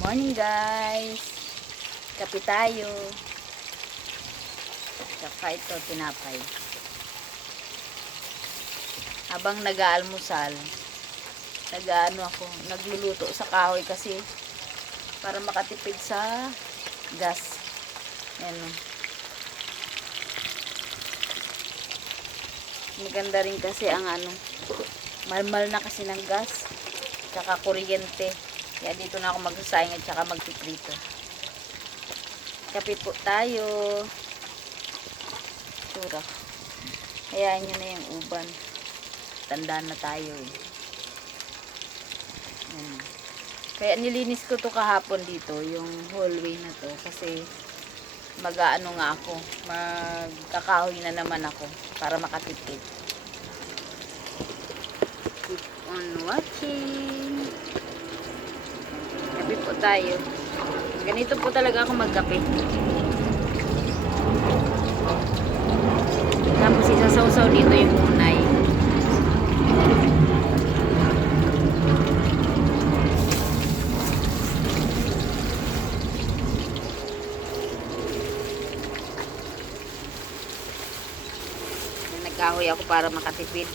Morning guys, kape tayo. Tsaka ito tinapay. Habang nag-aalmusal, nagluluto sa kahoy kasi para makatipid sa gas. Ayan o. Maganda rin kasi ang malmal na kasi ng gas tsaka kuryente. Kaya dito na ako magsasayang at tsaka magpiprito. Kape po tayo. Sura. Hayaan nyo na yung uban. Tanda na tayo eh. Yan. Kaya nilinis ko to kahapon dito, yung hallway na to. Kasi mag-aano nga ako. Magkakahoy na naman ako para makatipid. Keep on watching. Kape po tayo. Ganito po talaga ako magkape. Tapos isasawsaw dito yung unay. Nagkahoy ako para makatipid.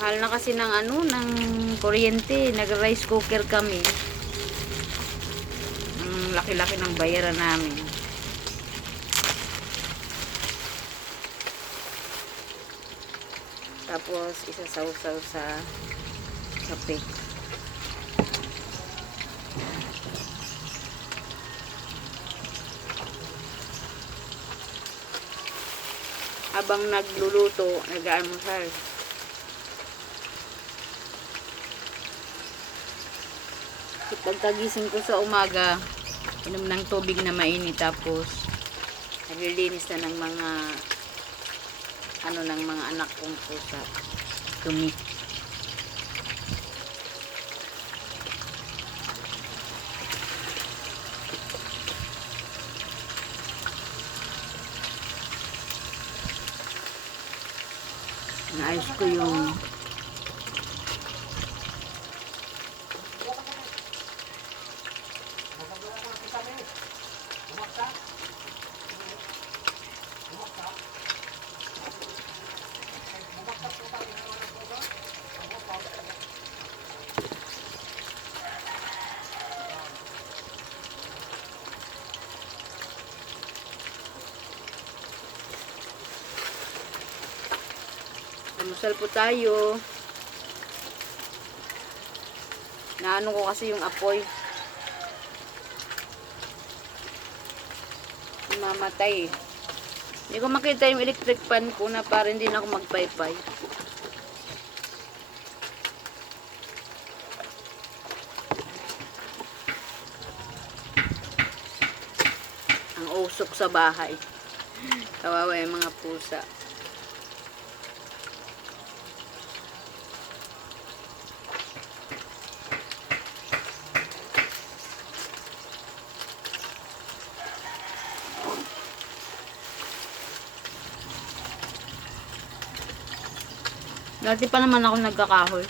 Mahal na kasi ng ng kuryente. Nag-rice cooker kami. Ang laki-laki ng bayaran namin. Tapos isasawsaw sa kape. Habang nagluluto, nag-aalmusal. Pagkagising ko sa umaga, inom ng tubig na mainit, tapos naglilinis na ng mga ng mga anak kong pusa. Tumi. Naayos ko yung almusal po tayo. Naano ko kasi yung apoy. Mamatay eh. Hindi ko makita yung electric pan ko na para hindi na ako magpaypay. Ang usok sa bahay. Kawawa yung mga pusa. Dati pa naman ako nagkakahoy.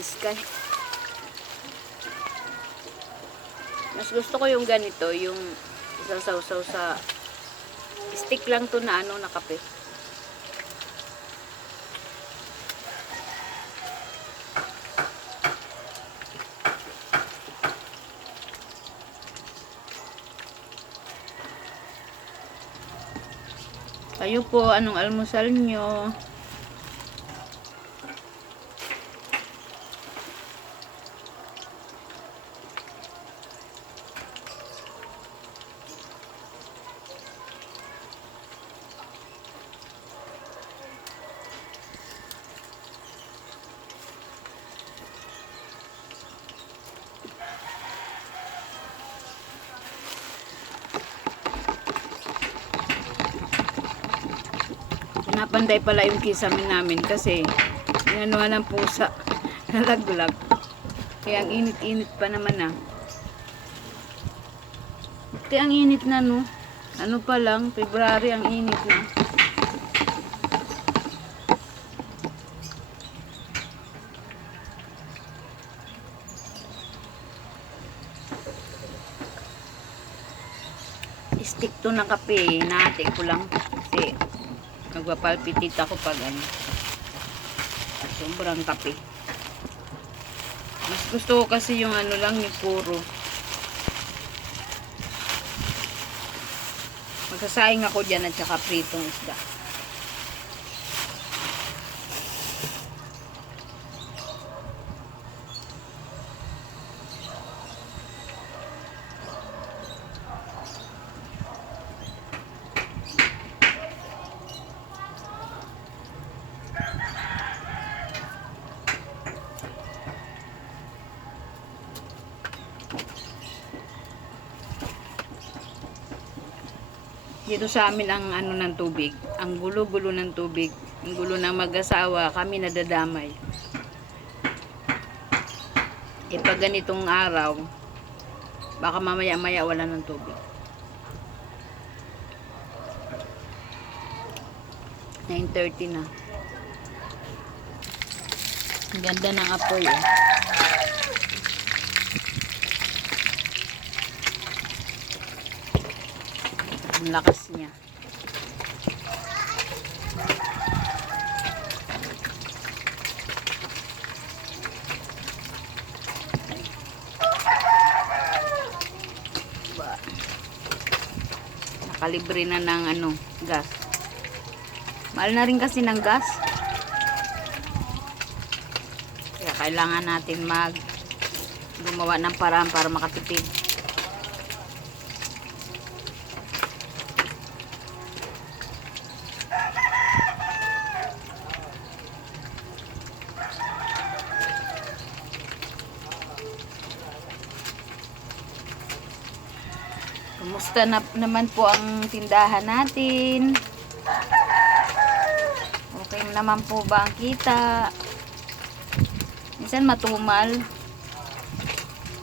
Sky. Mas gusto ko yung ganito, yung isasawsaw sa stick lang to na na kape. Kayo po, anong almusal nyo? panday pala yung kisame namin kasi inanuhan ng pusa. Nalaglag. Kaya ang init-init pa naman ah. Kaya ang init na no. Ano pa lang, February ang init na. Stick to na kape, nahati ko lang kasi nagpapalpitit ako pag ano, sobrang kape. Mas gusto ko kasi yung ano lang, yung puro. Magsasaing ako dyan at saka pritong isda. Dito sa amin ang ano ng tubig, ang gulo-gulo ng tubig, ang gulo ng mag-asawa, kami nadadamay. E pag ganitong araw, baka mamaya-maya wala ng tubig. 9:30 na. Ang ganda ng apoy eh. Ang lakas niya. Nakalibre na ng ano, gas. Mahal na rin kasi ng gas. Kaya kailangan natin gumawa ng paraan para makatipid. Kumusta naman po ang tindahan natin? Okay naman po ba ang kita? Minsan matumal.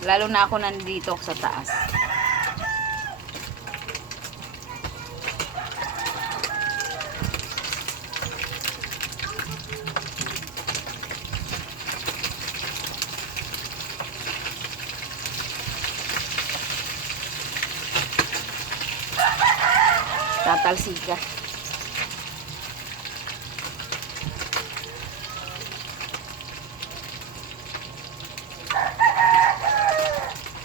Lalo na ako nandito sa taas. Tatalsika.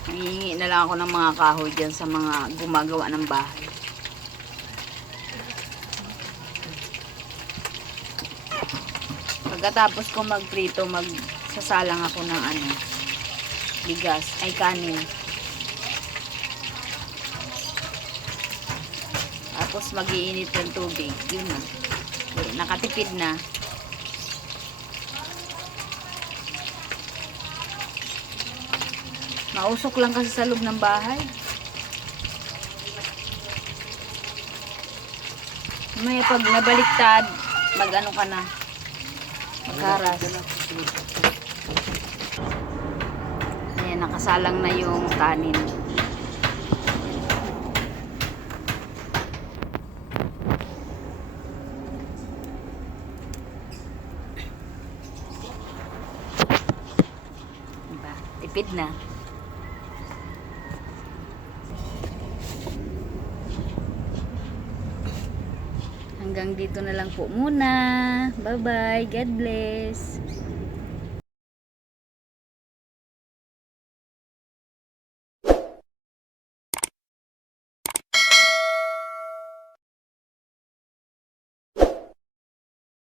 Hihingi na lang ako ng mga kahoy dyan sa mga gumagawa ng bahay. Pagkatapos ko magprito, magsasalang ako ng ano, bigas, ay kanin. Tapos mag-iinit ng tubig. Yun na. Okay, nakatipid na. Mausok lang kasi sa loob ng bahay. May pag nabaliktad, mag-ano ka na. Magkaras. Ayan, nakasalang na yung kanin. Diba? Tipid na. Hanggang dito na lang po muna. Bye-bye. God bless.